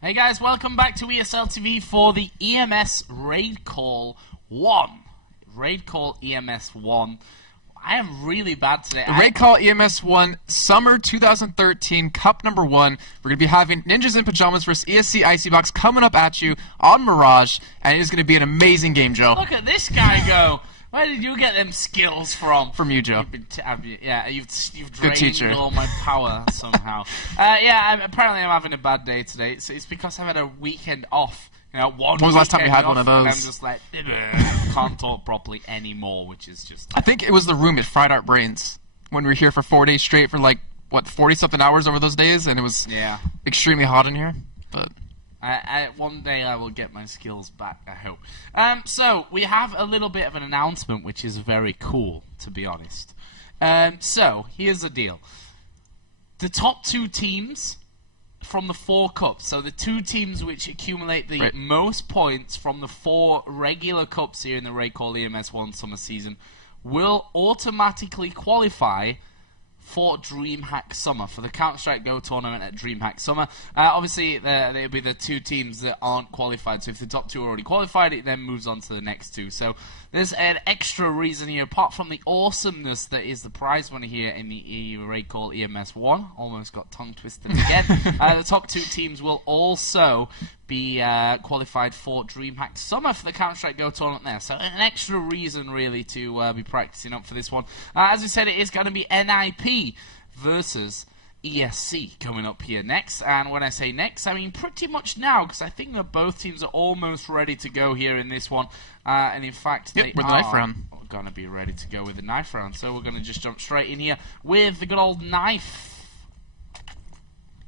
Hey guys, welcome back to ESL TV for the EMS RaidCall 1. RaidCall EMS 1. I am really bad today. RaidCall EMS 1, Summer 2013, Cup number 1. We're going to be having Ninjas in Pyjamas versus ESC Icy Box coming up at you on Mirage, and it is going to be an amazing game, Joe. Look at this guy go. Where did you get them skills from? From you, Joe. You've drained all my power somehow. Apparently I'm having a bad day today. So it's because I've had a weekend off. You know, when was the last time you had one of those? And I'm just like, can't talk properly anymore, which is just... I think it was the room. It fried our brains when we were here for 4 days straight for like, what, 40-something hours over those days? And it was extremely hot in here. But... one day I will get my skills back, I hope. So, we have a little bit of an announcement, which is very cool, to be honest. So, here's the deal. The top 2 teams from the 4 cups, so the 2 teams which accumulate the most points from the 4 regular cups here in the RaidCall EMS 1 summer season, will automatically qualify for DreamHack Summer, for the Counter-Strike Go tournament at DreamHack Summer. Obviously, there'll be the 2 teams that aren't qualified, so if the top 2 are already qualified, it then moves on to the next 2. So there's an extra reason here, apart from the awesomeness that is the prize money here in the RaidCall EMS 1. Almost got tongue-twisted again. The top 2 teams will also be qualified for DreamHack Summer for the Counter-Strike Go tournament there. So an extra reason, really, to be practicing up for this one. As we said, it is going to be NIP versus ESC coming up here next. And when I say next, I mean pretty much now, because I think that both teams are almost ready to go here in this one. And in fact, they the knife round. Going to be ready to go with the knife round. So we're going to just jump straight in here with the good old knife.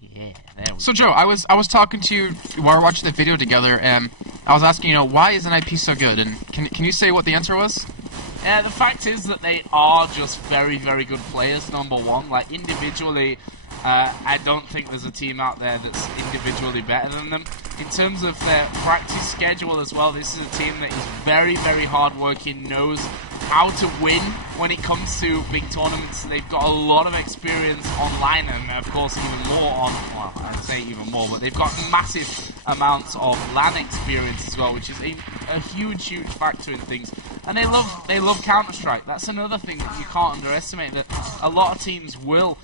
Yeah, there we So go. Joe, I was talking to you while we were watching the video together, and I was asking, why is NIP so good? And can you say what the answer was? The fact is that they are just very, very good players, number one. Like, individually, I don't think there's a team out there that's individually better than them. In terms of their practice schedule as well, this is a team that is very, very hard-working, knows how to win when it comes to big tournaments. They've got a lot of experience online, and of course even more on, well, I'd say even more, but they've got massive amounts of LAN experience as well, which is a huge, huge factor in things. And they love Counter-Strike. That's another thing that you can't underestimate, that a lot of teams will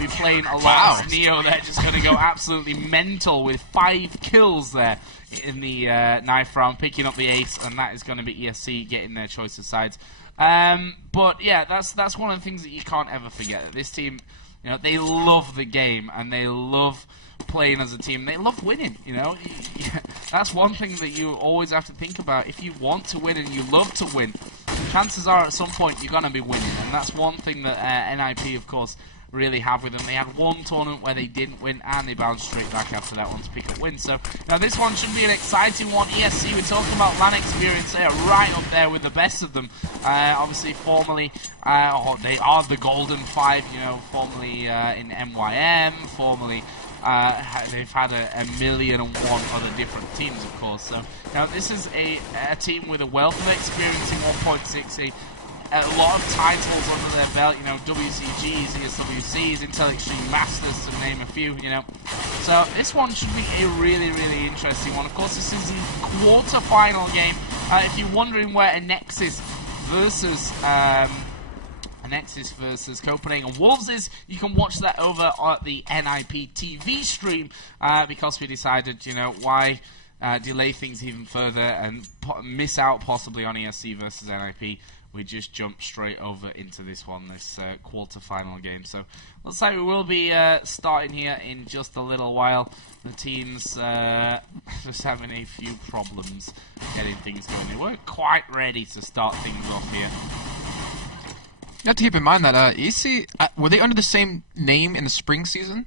be playing a lot of Neo. They're just going to go absolutely mental with 5 kills there in the knife round, picking up the ace, and that is going to be ESC getting their choice of sides. But yeah, that's one of the things that you can't ever forget. That this team, they love the game and they love playing as a team. They love winning. That's one thing that you always have to think about. If you want to win and you love to win, chances are at some point you're gonna be winning, and that's one thing that NIP, of course, really have with them. They had one tournament where they didn't win, and they bounced straight back after that one to pick up wins. So now this one should be an exciting one. ESC, we're talking about LAN experience. They are right up there with the best of them. Obviously, formerly, they are the Golden Five. Formerly in MYM. Formerly, they've had a million and one other different teams, of course. So now this is a team with a wealth of experience in 1.6. A lot of titles under their belt, WCGs, ESWCs, Intel Extreme Masters, to name a few, So this one should be a really, really interesting one. Of course, this is the quarter-final game. If you're wondering where a Nexus versus Copenhagen Wolves is, you can watch that over at the NIP TV stream, because we decided, why delay things even further and miss out possibly on ESC versus NIP. We just jumped straight over into this one, this quarter-final game. So looks like we will be starting here in just a little while. The team's just having a few problems getting things going. They weren't quite ready to start things off here. You have to keep in mind that EC, were they under the same name in the spring season?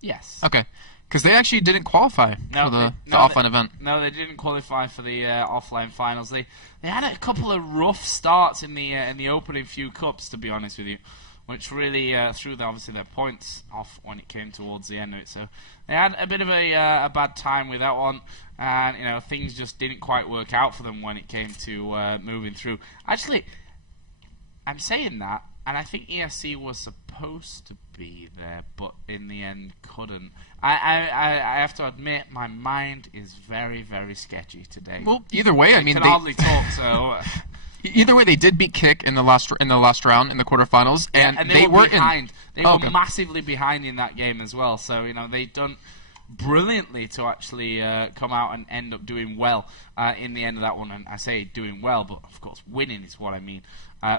Yes. Okay. Because they actually didn't qualify for the offline event. No, they didn't qualify for the offline finals. They had a couple of rough starts in the opening few cups, to be honest with you, which really threw obviously their points off when it came towards the end of it. So they had a bit of a bad time with that one, and things just didn't quite work out for them when it came to moving through. Actually, I'm saying that, and I think ESC was supposed to be there, but in the end couldn't. I have to admit, my mind is very, very sketchy today. Well, either way, I mean, can hardly talk, so... Either way, they did beat Kick in the last round in the quarterfinals, and they were behind. They were okay. massively behind in that game as well. So they'd done brilliantly to actually come out and end up doing well in the end of that one. And I say doing well, but of course winning is what I mean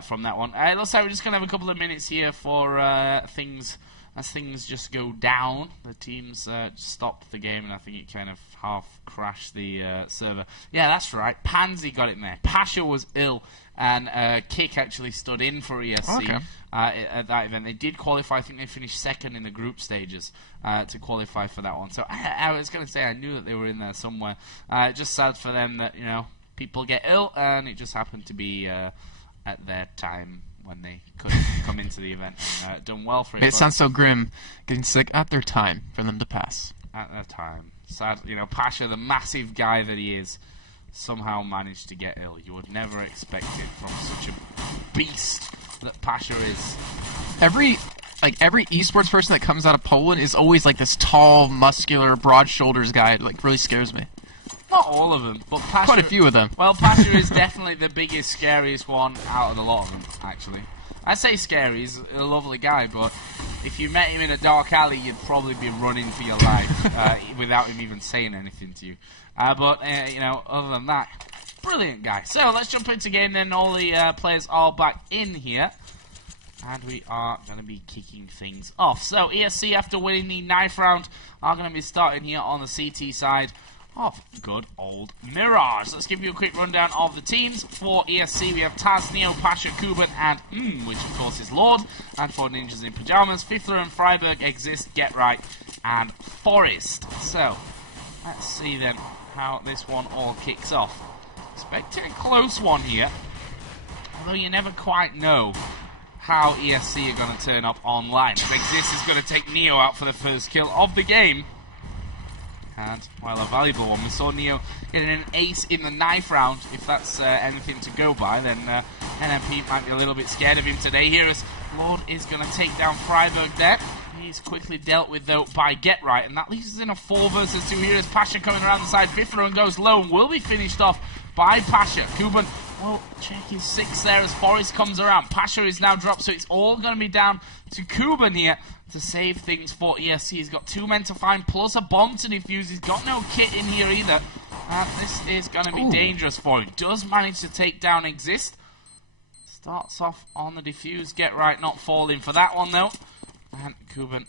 from that one. It looks like we're just gonna have a couple of minutes here for things. As things just go down, the teams stopped the game, and I think it kind of half crashed the server. Yeah, that's right. Pansy got it in there. Pasha was ill, and Kick actually stood in for ESC at that event. They did qualify. I think they finished second in the group stages to qualify for that one. So I was going to say I knew that they were in there somewhere. Just sad for them that people get ill, and it just happened to be at their time when they couldn't come into the event and done well for it. It sounds so grim, getting sick at their time for them to pass. At their time. Sad, Pasha, the massive guy that he is, somehow managed to get ill. You would never expect it from such a beast that Pasha is. Every esports person that comes out of Poland is always like this tall, muscular, broad shoulders guy. It really scares me. Not all of them, but Pasha... Quite a few of them. Well, Pasha is definitely the biggest, scariest one out of the lot of them, actually. I say scary, he's a lovely guy, but if you met him in a dark alley, you'd probably be running for your life without him even saying anything to you. But other than that, brilliant guy. So, let's jump into game then. All the players are back in here. And we are going to be kicking things off. So, ESC, after winning the knife round, are going to be starting here on the CT side of good old Mirage. Let's give you a quick rundown of the teams. For ESC, we have Taz, Neo, Pasha, Kuban, and which of course is Lord. And for Ninjas in Pyjamas, Fifler and Freiburg exist, Get Right, and Forest. So, let's see then how this one all kicks off. Expecting a close one here, although you never quite know how ESC are going to turn up online. Exist is going to take Neo out for the first kill of the game. And, well, a valuable one. We saw Neo getting an ace in the knife round. If that's anything to go by, then NMP might be a little bit scared of him today. Here is Lord is going to take down Freiburg there. He's quickly dealt with, though, by Get Right. And that leaves us in a 4 versus 2. Here is Pasha coming around the side. Biffer goes low and will be finished off by Pasha. Kuban will check his 6 there as Forrest comes around. Pasha is now dropped, so it's all going to be down to Kuban here to save things for ESC. He's got 2 men to find, plus a bomb to defuse. He's got no kit in here either. This is going to be dangerous for him. Does manage to take down Exist. Starts off on the defuse. Get Right not falling for that one, though. And Kuban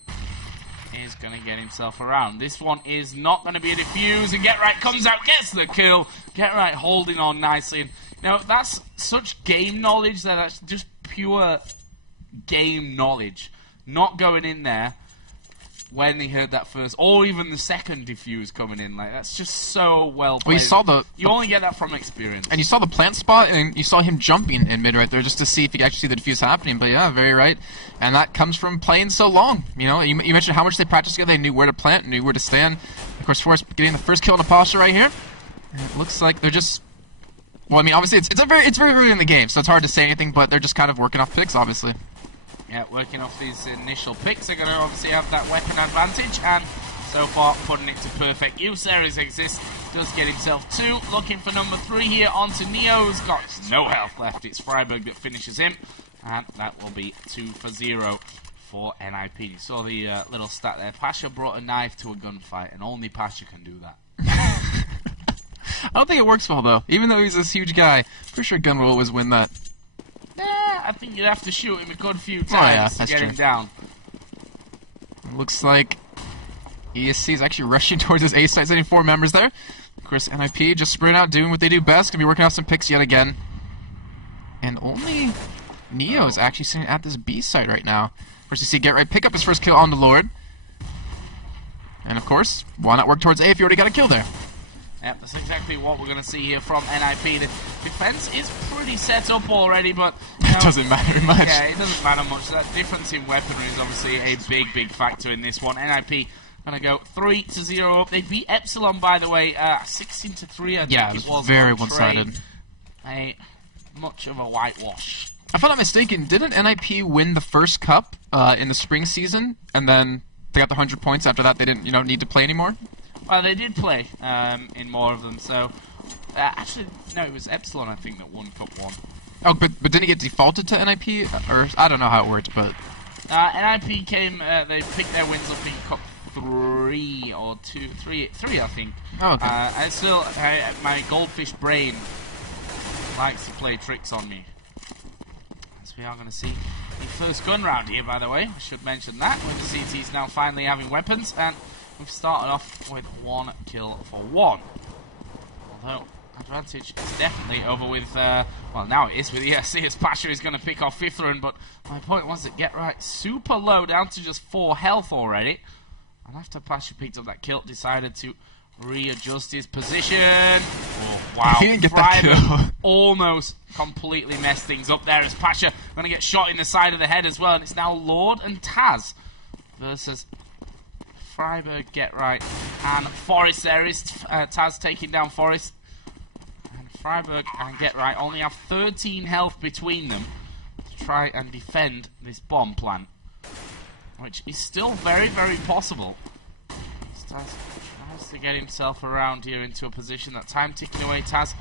is going to get himself around. This one is not going to be a defuse. And Get Right comes out, gets the kill. Get Right holding on nicely. And, that's such game knowledge that that's just pure game knowledge. Not going in there when they heard that first, or even the second defuse coming in. That's just so well played. Well, you only get that from experience. And you saw the plant spot, and you saw him jumping in mid right there just to see if you could actually see the defuse happening. But yeah, very right. And that comes from playing so long. You mentioned how much they practiced together. They knew where to plant, knew where to stand. Of course, Forrest getting the first kill on the posture right here. And it looks like they're just... Well, I mean, obviously, it's very early in the game, so it's hard to say anything, but they're just kind of working off picks, obviously. Yeah, working off these initial picks. They're going to obviously have that weapon advantage, and so far putting it to perfect use. There is Exist, does get himself 2. Looking for number 3 here onto Neo's. Got no health left. It's Freiburg that finishes him, and that will be 2 for 0 for NIP. You saw the little stat there. Pasha brought a knife to a gunfight, and only Pasha can do that. I don't think it works well, though. Even though he's this huge guy, pretty sure Gun will always win that. I think you'd have to shoot him a good few times to get him down. It looks like ESC is actually rushing towards his A site, sending 4 members there. Of course, NIP just spreading out, doing what they do best. Gonna be working off some picks yet again. And only Neo is actually sitting at this B site right now. First, you see Get Right pick up his first kill on the Lord. And of course, why not work towards A if you already got a kill there? Yep, that's exactly what we're going to see here from NIP. The defense is pretty set up already, but... It doesn't matter much. Yeah, it doesn't matter much. That difference in weaponry is obviously a big factor in this one. NIP going to go 3-0 up. They beat Epsilon, by the way, 16-3, I think it was very one-sided. Much of a whitewash If I'm not mistaken, didn't NIP win the first cup in the spring season, and then they got the 100 points after that? They didn't, need to play anymore? Well, they did play in more of them, so... actually, no, it was Epsilon, I think, that won Cup 1. Oh, but didn't it get defaulted to NIP? Or, I don't know how it worked, but... NIP came, they picked their wins up in Cup 3 or 2, 3, I think. Oh, okay. And still, my goldfish brain likes to play tricks on me. As we are going to see the first gun round here, by the way. I should mention that. With the CTs now finally having weapons, and we've started off with 1 kill for 1. Although, advantage is definitely over with, well, now it is with ESC, as Pasha is going to pick off 5th run, but my point was that Get Right super low, down to just 4 health already. And after Pasha picked up that kill, decided to readjust his position. Oh, wow. He didn't get that kill. Almost completely messed things up there, as Pasha going to get shot in the side of the head as well. And it's now Lord and Taz versus Freiburg, Get Right, and Forrest. There is Taz taking down Forrest. And Freiburg and Get Right only have 13 health between them to try and defend this bomb plant, which is still very, very possible. Taz tries to get himself around here into a position. That time ticking away. Taz,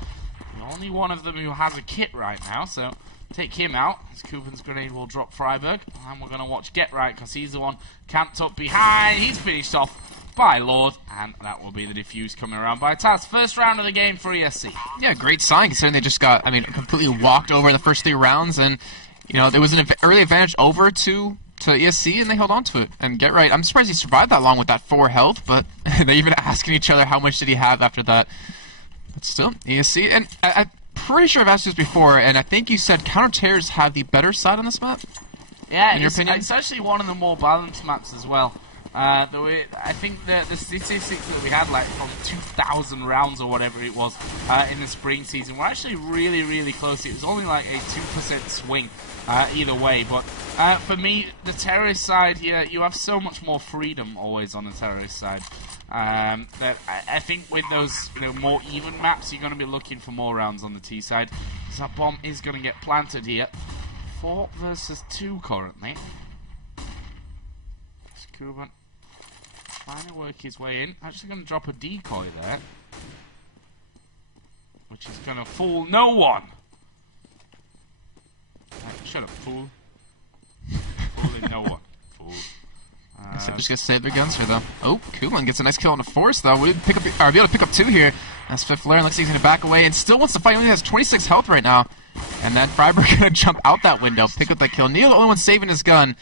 the only one of them who has a kit right now, so take him out, as Kuben's grenade will drop Freiburg. And we're going to watch Get Right, because he's the one camped up behind. He's finished off by Lord, and that will be the defuse coming around by Taz. First round of the game for ESC. Yeah, great sign, considering they just got, completely walked over the first 3 rounds, and, there was an early advantage over to ESC, and they held on to it. And Get Right, I'm surprised he survived that long with that 4 health, but they even asking each other how much did he have after that. But still, ESC, and I'm pretty sure I've asked this before, and I think you said counter-terrors have the better side on this map? Yeah, in your opinion? It's actually one of the more balanced maps as well. I think the statistics that we had, like from 2,000 rounds or whatever it was in the spring season, were actually really, really close. It was only like a 2% swing either way. But for me, the terrorist side here, you have so much more freedom always on the terrorist side. That I think with those more even maps, you're going to be looking for more rounds on the T side. So that bomb is going to get planted here. 4 versus 2 currently. Kuben trying to work his way in. Actually going to drop a decoy there, which is going to fool no one. Right, shut up, fool. Fooling no one. Fool. So just gonna save their guns here, though. Oh, Kuben gets a nice kill on the Force, though. Would be able to pick up 2 here. As 5th Lair looks like he's gonna back away and still wants to fight. He only has 26 health right now. And then Freiburg gonna jump out that window, pick up that kill. Neil, the only one saving his gun.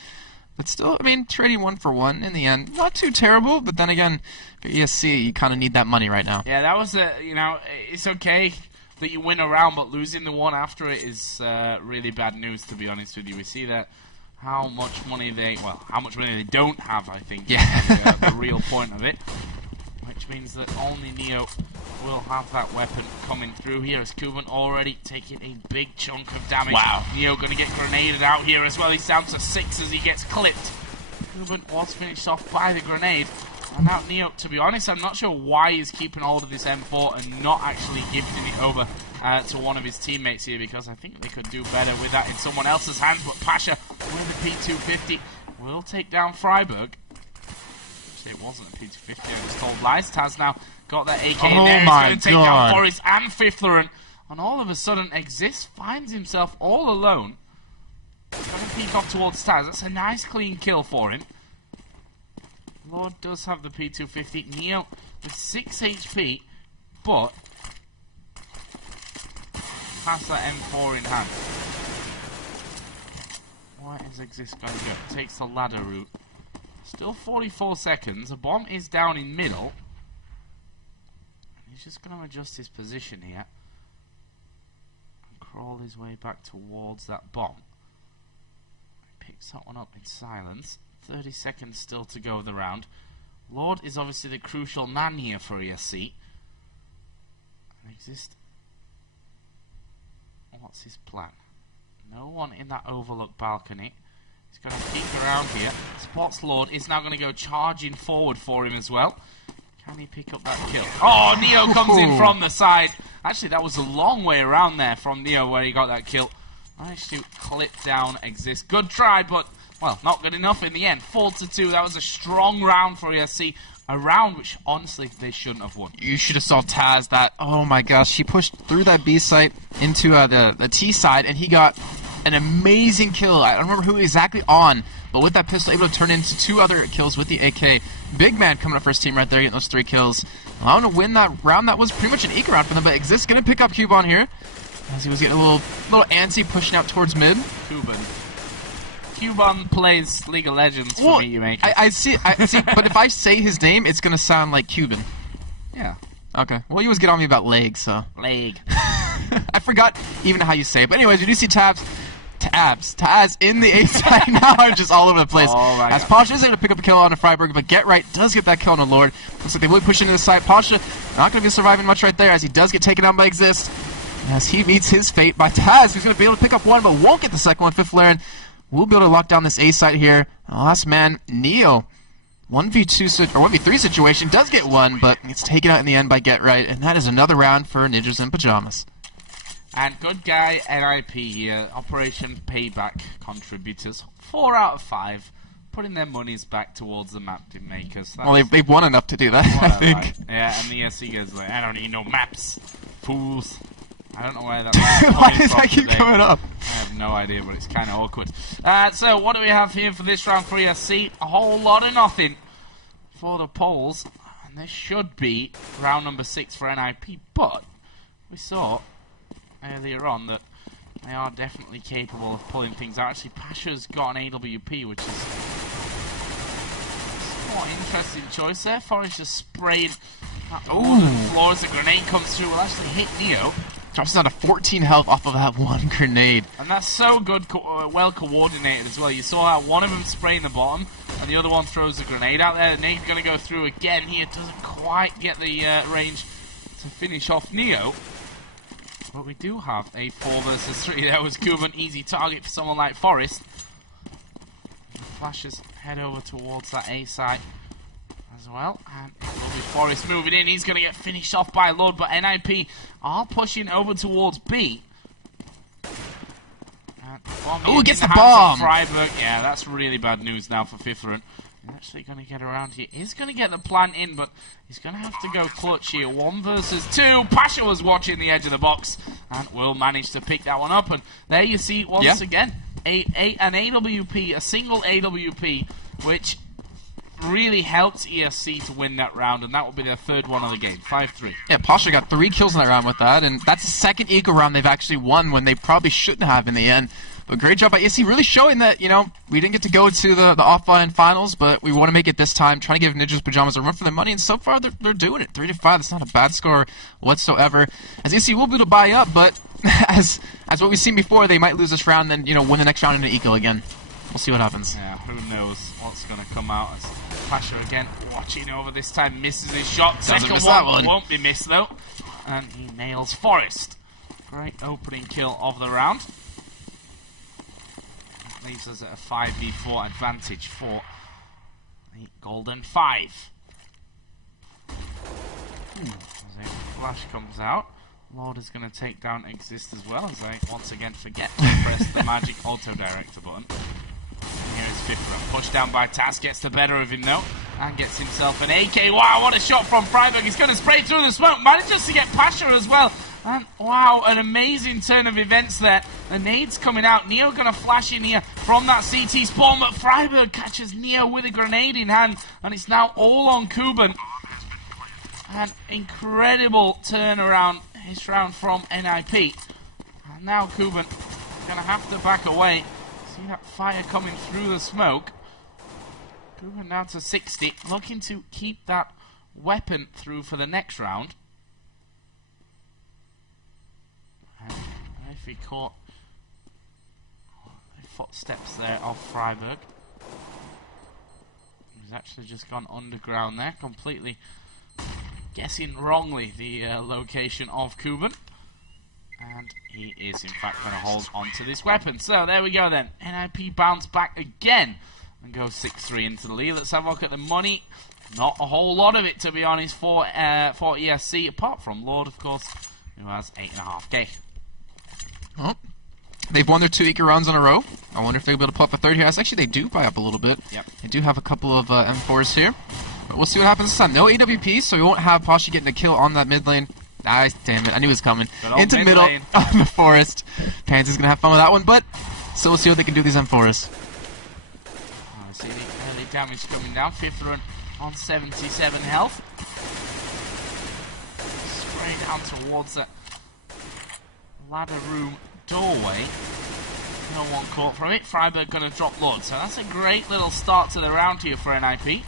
But still, trading 1 for 1 in the end. Not too terrible, but then again, for ESC, you kind of need that money right now. Yeah, that was it's okay that you win a round, but losing the one after it is really bad news, to be honest with you. We see that how much money they don't have, I think, yeah. is the real point of it. Which means that only Neo will have that weapon coming through here, as Kuben already taking a big chunk of damage. Wow. Neo going to get grenaded out here as well. He's down to 6 as he gets clipped. Kuben was finished off by the grenade. And now Neo, to be honest, I'm not sure why he's keeping hold of this M4 and not actually gifting it over to one of his teammates here, because I think they could do better with that in someone else's hands. But Pasha with the P250 will take down Freiburg. It wasn't a P250, I was told lies. Taz now got that AK oh there. He's going to take down God. Forrest and 5th Laurent. And all of a sudden, Exist finds himself all alone. He's going to peek off towards Taz. That's a nice clean kill for him. Lord does have the P250. Neo with 6 HP, but has that M4 in hand. Where is Exist going to go? Takes the ladder route. Still 44 seconds. The bomb is down in middle. He's just going to adjust his position here and crawl his way back towards that bomb. He picks that one up in silence. 30 seconds still to go of the round. Lord is obviously the crucial man here for ESC. And Exist. What's his plan? No one in that overlook balcony. He's going to peek around here. Spots Lord. Is now going to go charging forward for him as well. Can he pick up that kill? Oh, Neo comes in from the side. Actually, that was a long way around there from Neo where he got that kill. Managed to clip down Exist. Good try, but, well, not good enough in the end. 4-2. That was a strong round for ESC. A round which, honestly, they shouldn't have won. You should have saw Taz. That, oh my gosh, he pushed through that B site into the T side, and he got an amazing kill. I don't remember who exactly on, but with that pistol, able to turn into 2 other kills with the AK. Big man coming up for his team right there, getting those 3 kills. Allowing to win that round. That was pretty much an eco round for them, but Exist going to pick up Cuban here, as he was getting a little antsy, pushing out towards mid. Cuban plays League of Legends for me, you make it. I see, but if I say his name, it's going to sound like Cuban. Yeah. Okay. Well, you always get on me about leg, so. Leg. I forgot even how you say it. But anyways, you do see Taz in the A side now. I'm just all over the place. Oh as Pasha is able to pick up a kill on a Freiburg, but Get Right does get that kill on the Lord. Looks like they would push into the side. Pasha not going to be surviving much right there, as he does get taken down by Exist. As he meets his fate by Taz, who's going to be able to pick up one, but won't get the second one. Fifth Laren will be able to lock down this A site here. Last man, Neo. 1v2 or 1v3 situation does get one, but gets taken out in the end by Get Right, and that is another round for Ninjas in Pyjamas. And good guy NIP here, Operation Payback contributors, 4 out of 5, putting their monies back towards the map makers. Well, they've won enough to do that, I think. Right. Yeah, and the ESC goes like, I don't need no maps, fools. I don't know where that's Why does that keep coming up? I have no idea, but it's kind of awkward. So, what do we have here for this round for ESC? A whole lot of nothing for the Poles. And this should be round number 6 for NIP, but we saw earlier on that they are definitely capable of pulling things out. Actually, Pasha's got an AWP, which is a more interesting choice there. Forrest just sprayed that floor as the grenade comes through. Will actually hit Neo. Drops down to 14 health off of that one grenade. And that's so good, well coordinated as well. You saw that one of them spraying the bottom, and the other one throws a grenade out there. The nade's going to go through again here. Doesn't quite get the range to finish off Neo. But we do have a 4 versus 3. There was Cuban, easy target for someone like Forrest. Flashes head over towards that A site as well, and it will be Forrest moving in. He's going to get finished off by Lord, but NIP are pushing over towards B. Oh, gets the bomb! Freiburg. Yeah, that's really bad news now for Fifthron. He's actually going to get around here. He's going to get the plant in, but he's going to have to go clutch here. 1 versus 2. Pasha was watching the edge of the box and will manage to pick that one up. And there you see once again an AWP, a single AWP, which really helped ESC to win that round, and that will be their 3rd one of the game. 5-3. Yeah, Pasha got 3 kills in that round with that, and that's the 2nd eco round they've actually won when they probably shouldn't have in the end. But great job by ESC, really showing that, you know, we didn't get to go to the offline finals, but we want to make it this time, trying to give Ninjas Pyjamas a run for their money, and so far they're doing it. 3-5, that's not a bad score whatsoever. As ESC will be able to buy up, but as what we've seen before, they might lose this round, then, you know, win the next round in an eco again. We'll see what happens. Yeah, who knows what's going to come out. As Pasha again watching over, this time misses his shot. Second one won't be missed though. And he nails Forrest. Great opening kill of the round. That leaves us at a 5v4 advantage for the Golden 5. As a flash comes out, Lord is going to take down Exist as well, as I once again forget to press the magic auto-director button. Here is Fifthron, pushed down by Taz, gets the better of him though, and gets himself an AK. Wow, what a shot from Freiburg. He's going to spray through the smoke, manages to get Pasha as well. And wow, an amazing turn of events there. The nade's coming out. Neo going to flash in here from that CT spawn, but Freiburg catches Neo with a grenade in hand, and it's now all on Cuban. An incredible turnaround this round from NIP. And now Cuban going to have to back away. See that fire coming through the smoke. Cuban down to 60, looking to keep that weapon through for the next round. And if he caught footsteps there of Freiburg. He's actually just gone underground there, completely guessing wrongly the location of Cuban. And he is in fact going to hold on to this weapon. So there we go then. NIP bounce back again and go 6-3 into the lead. Let's have a look at the money. Not a whole lot of it, to be honest, for ESC, apart from Lord, of course, who has 8.5k. Oh. They've won their 2 Eco rounds in a row. I wonder if they'll be able to pull up a third here. Actually, they do buy up a little bit. Yep. They do have a couple of M4s here. But we'll see what happens this time. No AWP, so we won't have Pasha getting a kill on that mid lane. Ah, damn it. I knew it was coming. Into middle of the forest. Pansy's going to have fun with that one, but still we'll see what they can do with these M4s. I see the early damage coming down. Fifth run on 77 health. Spraying down towards that ladder room doorway. No one caught from it. Freiburg going to drop Lord. So that's a great little start to the round here for NIP.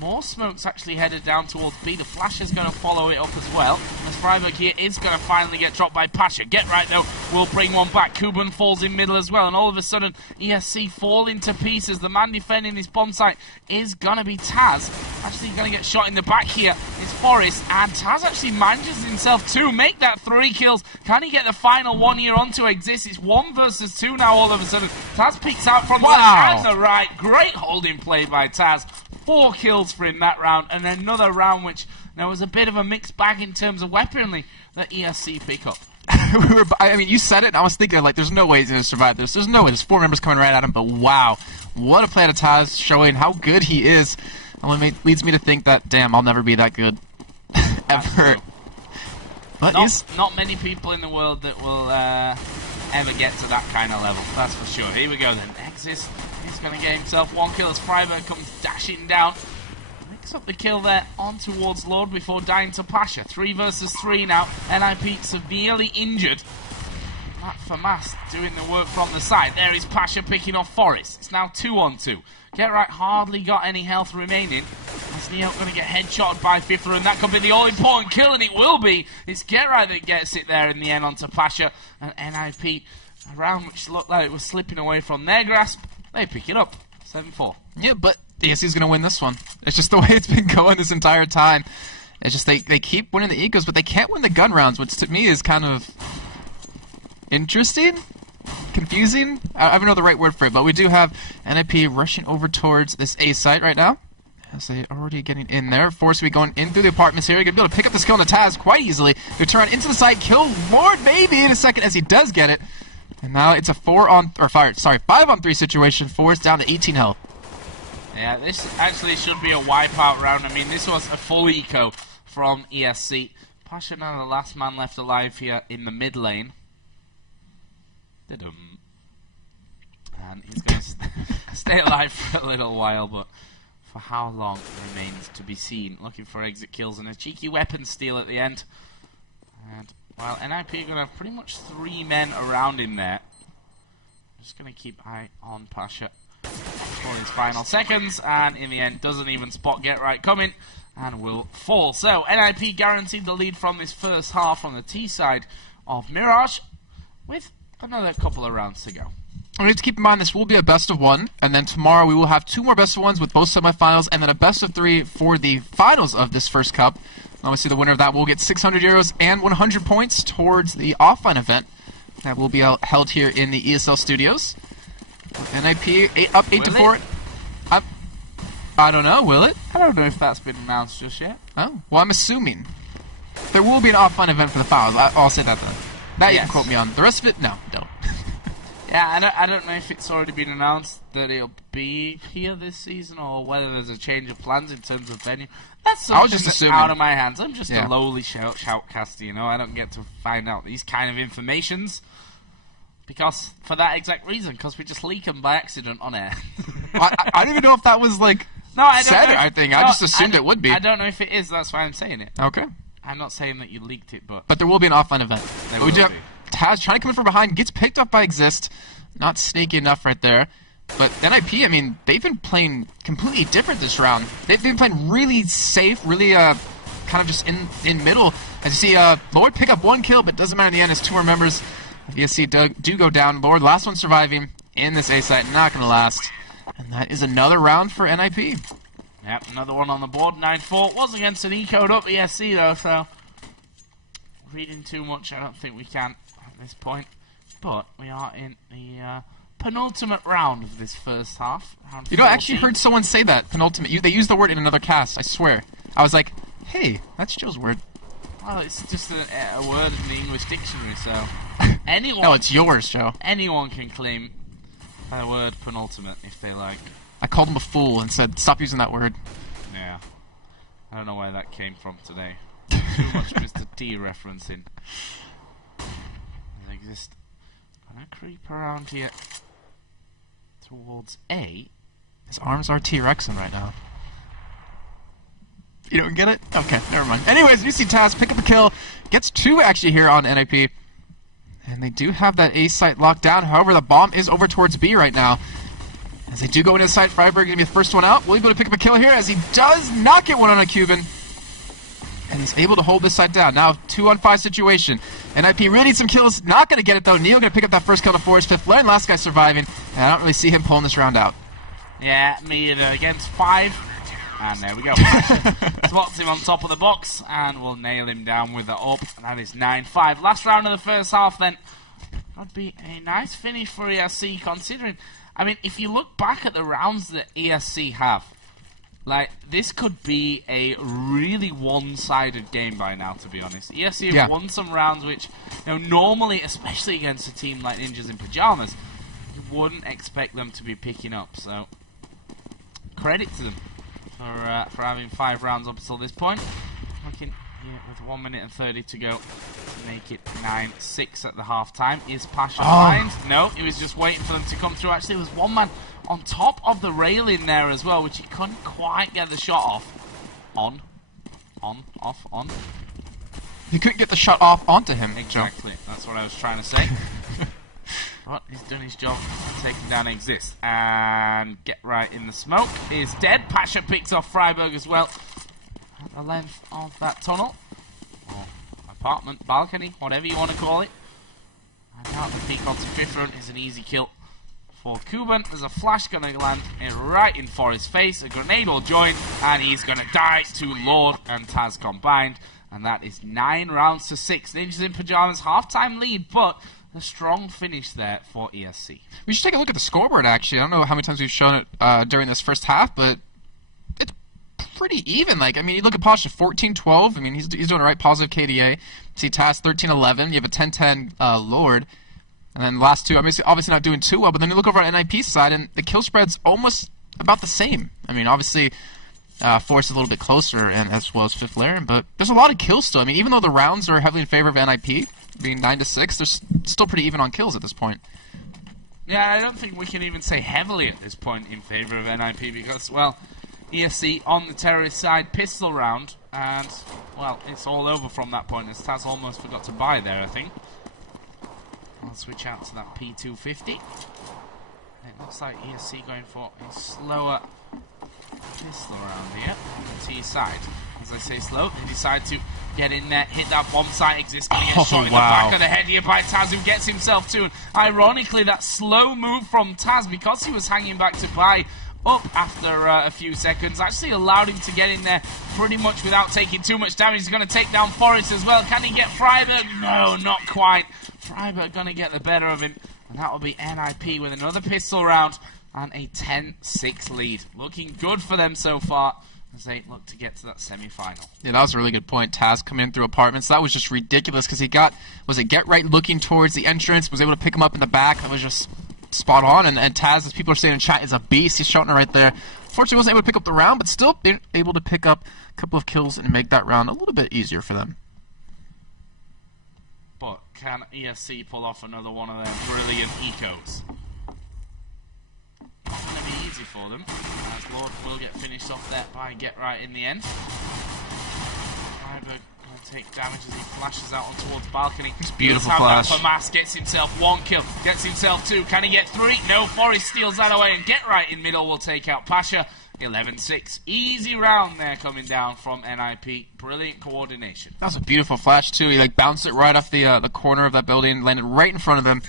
More smokes actually headed down towards B. The Flash is going to follow it up as well. As Freiburg here is going to finally get dropped by Pasha. Get right though, will bring one back. Kuban falls in middle as well. And all of a sudden, ESC fall into pieces. The man defending this bomb site is going to be Taz. Actually going to get shot in the back here is Forrest. And Taz actually manages himself to make that 3 kills. Can he get the final one here onto Exist? It's 1 versus 2 now all of a sudden. Taz peeks out from the left and the right. Great holding play by Taz. 4 kills for him that round, and another round which there was a bit of a mixed bag in terms of weaponry that ESC pick up. I mean, you said it, and I was thinking, like, there's no way he's going to survive this. There's no way. There's 4 members coming right at him, but wow. What a play out of Taz, showing how good he is. And it leads me to think that, damn, I'll never be that good. Ever. But not many people in the world that will ever get to that kind of level, that's for sure. Here we go then. Exist. He's going to get himself 1 kill as Freiburg comes dashing down. Picks up the kill there on towards Lord before dying to Pasha. 3 versus 3 now. NIP severely injured. Matt Famas doing the work from the side. There is Pasha picking off Forrest. It's now 2 on 2. Get right hardly got any health remaining. As Neo going to get headshotted by Fifth, and that could be the all-important kill, and it will be. It's Get Right that gets it there in the end onto Pasha. And NIP, a round which looked like it was slipping away from their grasp, they pick it up. 7-4. Yeah, but ESC's going to win this one. It's just the way it's been going this entire time. It's just they keep winning the Egos, but they can't win the gun rounds, which to me is kind of interesting, confusing. I don't know the right word for it, but we do have NIP rushing over towards this A site right now. As they already getting in there. Force will be going in through the apartments here. You're going to be able to pick up this kill on the Taz quite easily. They turn into the site, kill Lord maybe in a second as he does get it. And now it's a 5 on 3 situation. Force down to 18 health. Yeah, this actually should be a wipeout round. I mean, this was a full eco from ESC. Pasha now the last man left alive here in the mid lane. And he's going to stay alive for a little while, but for how long remains to be seen. Looking for exit kills and a cheeky weapon steal at the end. And while NIP are going to have pretty much 3 men around him there. I'm just going to keep eye on Pasha for his final seconds, and in the end doesn't even spot Get Right coming and will fall. So NIP guaranteed the lead from this first half on the T side of Mirage with another couple of rounds to go. We have to keep in mind this will be a best of 1, and then tomorrow we will have 2 more best of 1s with both semifinals, and then a best of 3 for the finals of this first cup. Obviously the winner of that will get 600 euros and 100 points towards the offline event that will be held here in the ESL studios. NIP up 8-4. I don't know, will it? I don't know if that's been announced just yet. Oh, well, I'm assuming. There will be an offline event for the finals. I'll say that then. That you can quote me on. The rest of it, no, don't. Yeah, I don't know if it's already been announced that it'll be here this season or whether there's a change of plans in terms of venue. That's something that's out of my hands. I'm just a lowly shoutcaster, you know. I don't get to find out these kind of informations because for that exact reason, because we just leak them by accident on air. I don't even know if that was like said. I just assumed it would be. I don't know if it is. That's why I'm saying it. Okay. I'm not saying that you leaked it, but there will be an offline event. We do have Taz trying to come in from behind, gets picked up by Exist. Not sneaky enough right there. But NIP, I mean, they've been playing completely different this round. They've been playing really safe, really kind of just in middle. As you see, Lord pick up 1 kill, but doesn't matter in the end as 2 more members of ESC do go down. Lord, last one surviving in this A site, not going to last. And that is another round for NIP. Yep, another one on the board, 9-4. Was against an eco'd up ESC though, so reading too much, I don't think we can at this point. But we are in the penultimate round of this first half. You know, I actually heard someone say that, penultimate. They used the word in another cast, I swear. I was like, hey, that's Joe's word. Well, it's just a word in the English dictionary, so Anyone. No, it's yours, Joe. Anyone can claim the word penultimate if they like. I called him a fool and said, stop using that word. Yeah. I don't know where that came from today. Too much Mr. T referencing. They exist. I'm gonna creep around here towards A. His arms are T-Rexing right now. You don't get it? Okay, never mind. Anyways, you see Taz pick up a kill. Gets 2 actually here on NIP. And they do have that A site locked down. However, the bomb is over towards B right now. As they do go into the site, Freiburg going to be the first one out. Will he be able to pick up a kill here as he does not get one on a Cuban. And he's able to hold this site down. Now, 2-on-5 situation. NIP really needs some kills. Not going to get it, though. Neil going to pick up that first kill to force. Fifth Flare, last guy surviving. And I don't really see him pulling this round out. Yeah, me either. Against 5. And there we go. Spots him on top of the box. And we'll nail him down with the up. And that is 9-5. Last round of the first half, then. That'd be a nice finish for ESC, considering... I mean, if you look back at the rounds that ESC have, like, this could be a really one-sided game by now, to be honest. ESC have won some rounds which, you know, normally, especially against a team like Ninjas in Pyjamas, you wouldn't expect them to be picking up. So, credit to them for having 5 rounds up until this point. Looking here with 1 minute and 30 to go to make it 9-6 at the half-time. Is Pasha blind? No, he was just waiting for them to come through. Actually, there was one man on top of the railing there as well, which he couldn't quite get the shot off. On. You couldn't get the shot off onto him, Exactly. That's what I was trying to say. But he's done his job. Taking down Exist. And Get Right in the Smoke is dead. Pasha picks off Freiburg as well. At the length of that tunnel. Or apartment, balcony, whatever you want to call it. And now the peak onto fifth run is an easy kill for Cuban. There's a flash going to land right in for his face. A grenade will join, and he's going to die to Lord and Taz combined. And that is 9 rounds to 6. Ninjas in Pyjamas half-time lead, but a strong finish there for ESC. We should take a look at the scoreboard, actually. I don't know how many times we've shown it during this first half, but it's pretty even. Like, I mean, you look at Pasha, 14-12. I mean, he's doing a right positive KDA. See Taz, 13-11. You have a 10-10 Lord. And then the last two, obviously not doing too well, but then you look over on NIP's side, and the kill spread's almost about the same. I mean, obviously, Force is a little bit closer, and as well as Fifth Lair, but there's a lot of kills still. I mean, even though the rounds are heavily in favor of NIP, being 9-6, they're still pretty even on kills at this point. Yeah, I don't think we can even say heavily at this point in favor of NIP, because, well, ESC on the terrorist side, pistol round, and, well, it's all over from that point, as Taz almost forgot to buy there, I think. I'll switch out to that P250. It looks like ESC going for a slower pistol around here on the T side. As I say slow, they decide to get in there, hit that bomb site. Exist, going to get shot in the back of the head here by Taz, who gets himself to. And ironically, that slow move from Taz, because he was hanging back to buy up after a few seconds, actually allowed him to get in there pretty much without taking too much damage. He's going to take down Forrest as well. Can he get Freiburg? No, not quite. Freiburg going to get the better of him, and that will be NIP with another pistol round and a 10-6 lead. Looking good for them so far as they look to get to that semi-final. Yeah, that was a really good point. Taz coming in through apartments. That was just ridiculous because he got, Get Right looking towards the entrance, was able to pick him up in the back. That was just spot on, and Taz, as people are saying in chat, is a beast. He's shouting it right there. Fortunately, wasn't able to pick up the round, but still able to pick up a couple of kills and make that round a little bit easier for them. But can ESC pull off another one of their brilliant ecos? Not going to be easy for them, as Lord will get finished off there by Get Right in the end. Freiburg going to take damage as he flashes out on towards balcony. It's beautiful flash. Pyjamas gets himself 1 kill, gets himself 2. Can he get 3? No, Forrest steals that away, and Get Right in middle will take out Pasha. 11-6. Easy round there coming down from NIP. Brilliant coordination. That was a beautiful flash, too. He bounced it right off the corner of that building, landed right in front of him.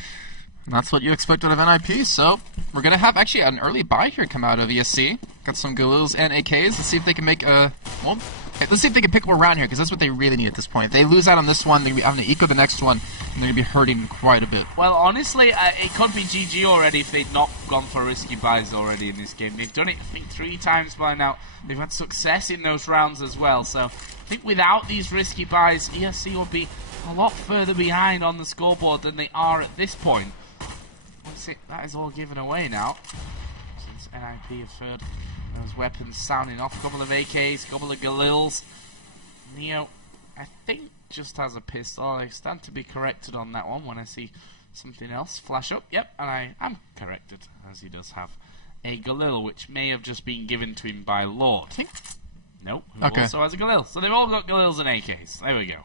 And that's what you expect out of NIP. So we're going to have actually an early buy here come out of ESC. Got some Galils and AKs. Let's see if they can make a... Well, let's see if they can pick one round here, because that's what they really need at this point. If they lose out on this one, they're going to be having to eco the next one, and they're going to be hurting quite a bit. Well, honestly, it could be GG already if they'd not gone for risky buys already in this game. They've done it, I think, 3 times by now. They've had success in those rounds as well. So I think without these risky buys, ESC will be a lot further behind on the scoreboard than they are at this point. That is all given away now, since NIP have heard those weapons sounding off. A couple of AKs, a couple of Galils. Neo, I think, just has a pistol. I stand to be corrected on that one when I see something else flash up. Yep, and I am corrected, as he does have a Galil, which may have just been given to him by Lord. No, who also has a Galil. So they've all got Galils and AKs. There we go.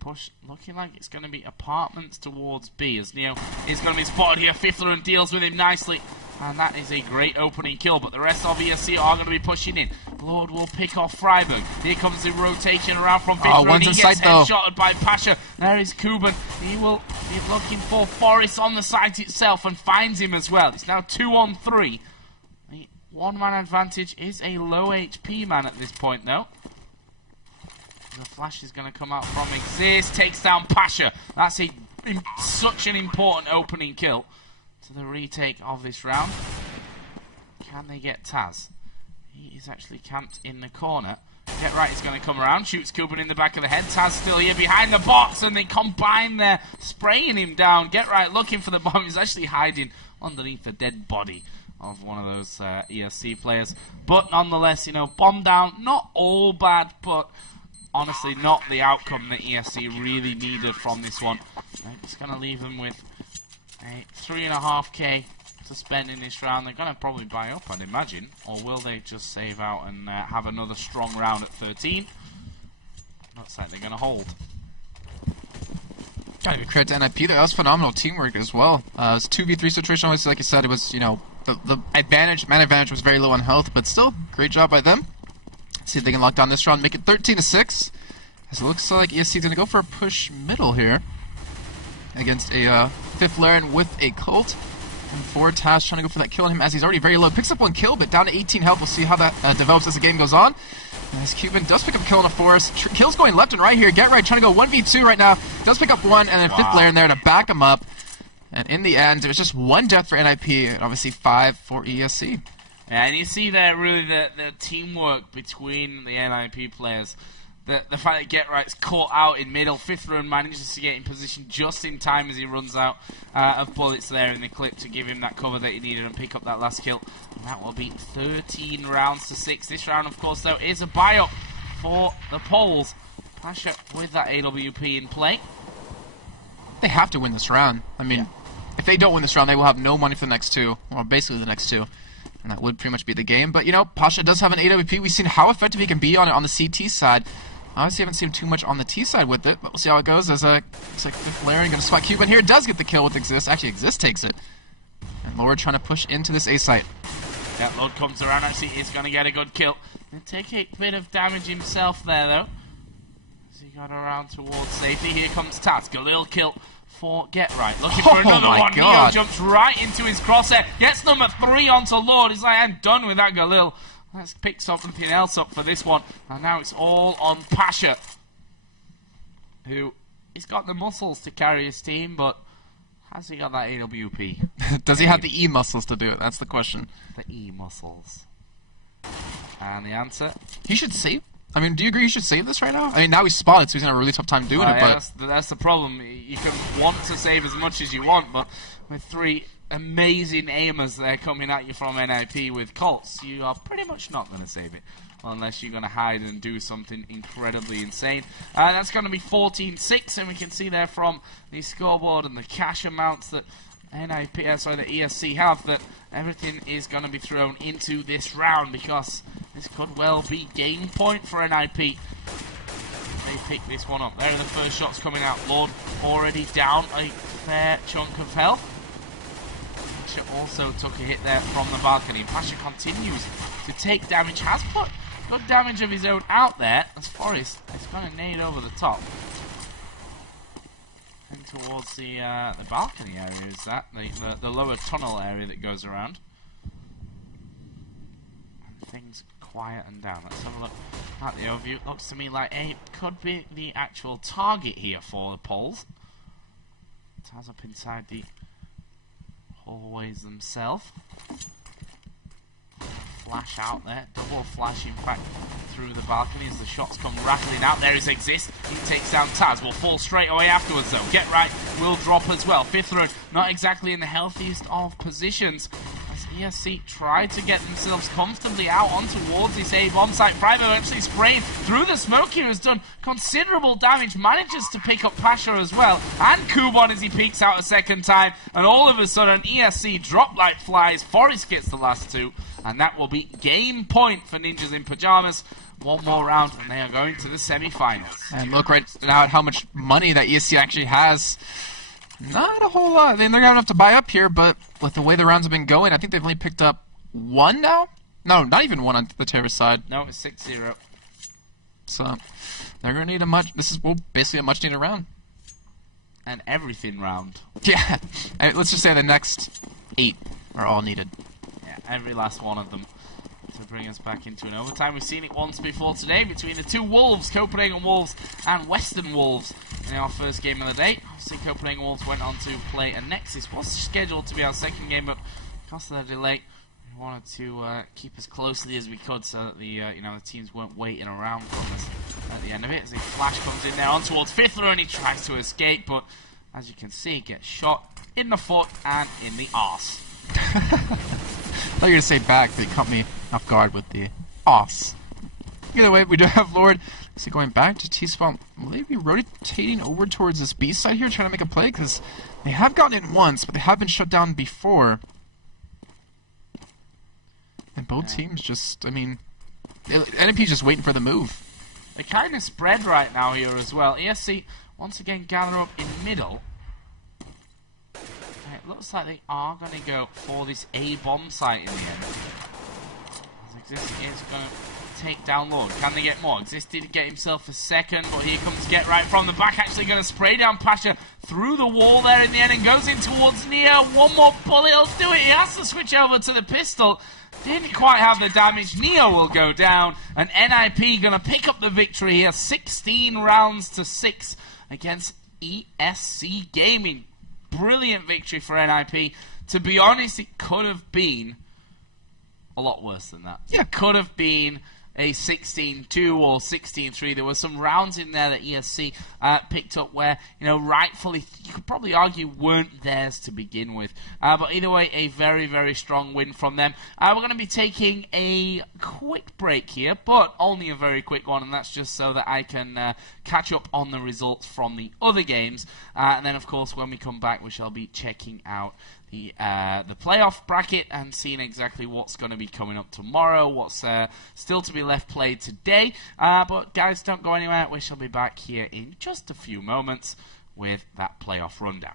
Push looking like it's going to be apartments towards B, as Neo is going to be spotted here. Fiddler and deals with him nicely, and that is a great opening kill, but the rest of ESC are going to be pushing in. Lord will pick off Freiburg. Here comes the rotation around from Fiddler, and he gets headshotted by Pasha. There is Kuban. He will be looking for Forrest on the site itself and finds him as well. It's now 2-on-3. The one-man advantage is a low HP man at this point, though. The flash is going to come out from Exist, takes down Pasha. That's such an important opening kill to the retake of this round. Can they get Taz? He is actually camped in the corner. Get Right is going to come around, shoots Kuban in the back of the head. Taz still here behind the box, and they combine there, spraying him down. Get Right looking for the bomb. He's actually hiding underneath the dead body of one of those ESC players. But nonetheless, you know, bomb down, not all bad, but honestly, not the outcome that ESC really needed from this one. It's going to leave them with a 3.5k to spend in this round. They're going to probably buy up, I'd imagine. Or will they just save out and have another strong round at 13? Looks like they're going to hold. Gotta give credit to NIP there. That was phenomenal teamwork as well. It was 2v3 situation. Obviously, like I said, it was, you know, the man advantage was very low on health, but still, great job by them. See if they can lock down this round, make it 13-6. As it looks like ESC is going to go for a push middle here against a fifth Laren with a Colt. And forward Taz trying to go for that kill on him as he's already very low. Picks up one kill, but down to 18 health. We'll see how that develops as the game goes on. And as Cuban does pick up a kill in the forest. Kills going left and right here. Get Right trying to go 1v2 right now. Does pick up one, and then fifth Laren there to back him up. And in the end, it was just one death for NIP, and obviously 5 for ESC. Yeah, and you see there really the teamwork between the NIP players. The fact that Get Right's caught out in middle, fifth run manages to get in position just in time as he runs out of bullets there in the clip to give him that cover that he needed and pick up that last kill. And that will be 13 rounds to 6. This round, of course, though, is a buy-up for the Poles. Pasha with that AWP in play. They have to win this round. I mean, if they don't win this round, they will have no money for the next two, or basically the next two. And that would pretty much be the game. But, you know, Pasha does have an AWP. We've seen how effective he can be on it on the CT side. Obviously, haven't seen him too much on the T side with it, but we'll see how it goes. As looks like fifth Laren going to spot Cuban here. Does get the kill with Exist. Actually, Exist takes it. And Lord trying to push into this A site. Yeah, Lord comes around. Actually, is going to get a good kill. And take a bit of damage himself there, though. As he got around towards safety. Here comes Taz. Galil kill for Get Right. Looking for another one. Neo jumps right into his crosshair. Gets number 3 onto Lord. He's like, I'm done with that Galil. Let's pick something else up for this one. And now it's all on Pasha, who he's got the muscles to carry his team, but has he got that AWP? Does he have the E muscles to do it? That's the question. The E muscles. And the answer? He should save. I mean, do you agree he should save this right now? I mean, now he's spotted, so he's going to have a really tough time doing it. Yeah, but that's the problem. You can want to save as much as you want, but with 3 amazing aimers there coming at you from NIP with Colts, you are pretty much not going to save it unless you're going to hide and do something incredibly insane. That's going to be 14-6, and we can see there from the scoreboard and the cash amounts that the ESC have, that everything is going to be thrown into this round, because this could well be game point for NIP. They pick this one up. There are the first shots coming out. Lord already down a fair chunk of health. Pasha also took a hit there from the balcony. Pasha continues to take damage, has put good damage of his own out there, as Forrest is going to nade over the top. And towards the balcony area is that, the lower tunnel area that goes around. And things quieten down. Let's have a look at the overview. Looks to me like A could be the actual target here for the Poles. Taz up inside the hallways themselves. flash out there. Double flash, in fact, through the balcony as the shots come rattling out. There is Exist. He takes down Taz. Will fall straight away afterwards, though. Get Right will drop as well. Fifth Run, not exactly in the healthiest of positions. As ESC tried to get themselves comfortably out on towards this A-bomb site. Primo actually sprayed through the smoke here, has done considerable damage. Manages to pick up Pasha as well. And Kubon as he peeks out a second time. And all of a sudden, ESC drop like flies. Forrest gets the last two. And that will be game point for Ninjas in Pyjamas. One more round and they are going to the semi-finals. And look right now at how much money that ESC actually has. Not a whole lot. I mean, they're going to have to buy up here, but with the way the rounds have been going, I think they've only picked up one now? No, not even one on the terrorist side. No, it's 6-0. So, they're going to need this is basically a much needed round. And everything round. Yeah. Let's just say the next 8 are all needed. Yeah, every last one of them. To bring us back into an overtime. We've seen it once before today between the two Wolves, Copenhagen Wolves and Western Wolves, in our first game of the day. Obviously, Copenhagen Wolves went on to play a Nexus. Was scheduled to be our second game, but because of the delay, we wanted to keep as closely as we could so that the the teams weren't waiting around for us at the end of it. As a flash comes in there on towards Fifth Row and he tries to escape, but as you can see, gets shot in the foot and in the arse. I thought you were going to say back, but you caught me off guard with the arse. Either way, we do have Lord. Is he going back to T-spawn? Will they be rotating over towards this B side here, trying to make a play? Because they have gotten it once, but they have been shut down before. And both teams just, I mean, NMP's just waiting for the move. They're kind of spread right now here as well. ESC once again gather up in middle. It looks like they are going to go for this A-bomb site in the end. Exist is going to take down Lord. Can they get more? Exist did get himself a second, but here comes Get Right from the back. Actually going to spray down Pasha through the wall there in the end and goes in towards Neo. One more bullet will do it. He has to switch over to the pistol. Didn't quite have the damage. Neo will go down, and NIP going to pick up the victory here. 16 rounds to 6 against ESC Gaming. Brilliant victory for NIP. To be honest, it could have been a lot worse than that. Yeah. It could have been a 16-2 or 16-3. There were some rounds in there that ESC picked up where, rightfully, you could probably argue weren't theirs to begin with. But either way, a very, very strong win from them. We're going to be taking a quick break here, but only a very quick one, and that's just so that I can catch up on the results from the other games. And then, of course, when we come back, we shall be checking out the playoff bracket and seeing exactly what's going to be coming up tomorrow, what's still to be left played today. But guys, don't go anywhere. We shall be back here in just a few moments with that playoff rundown.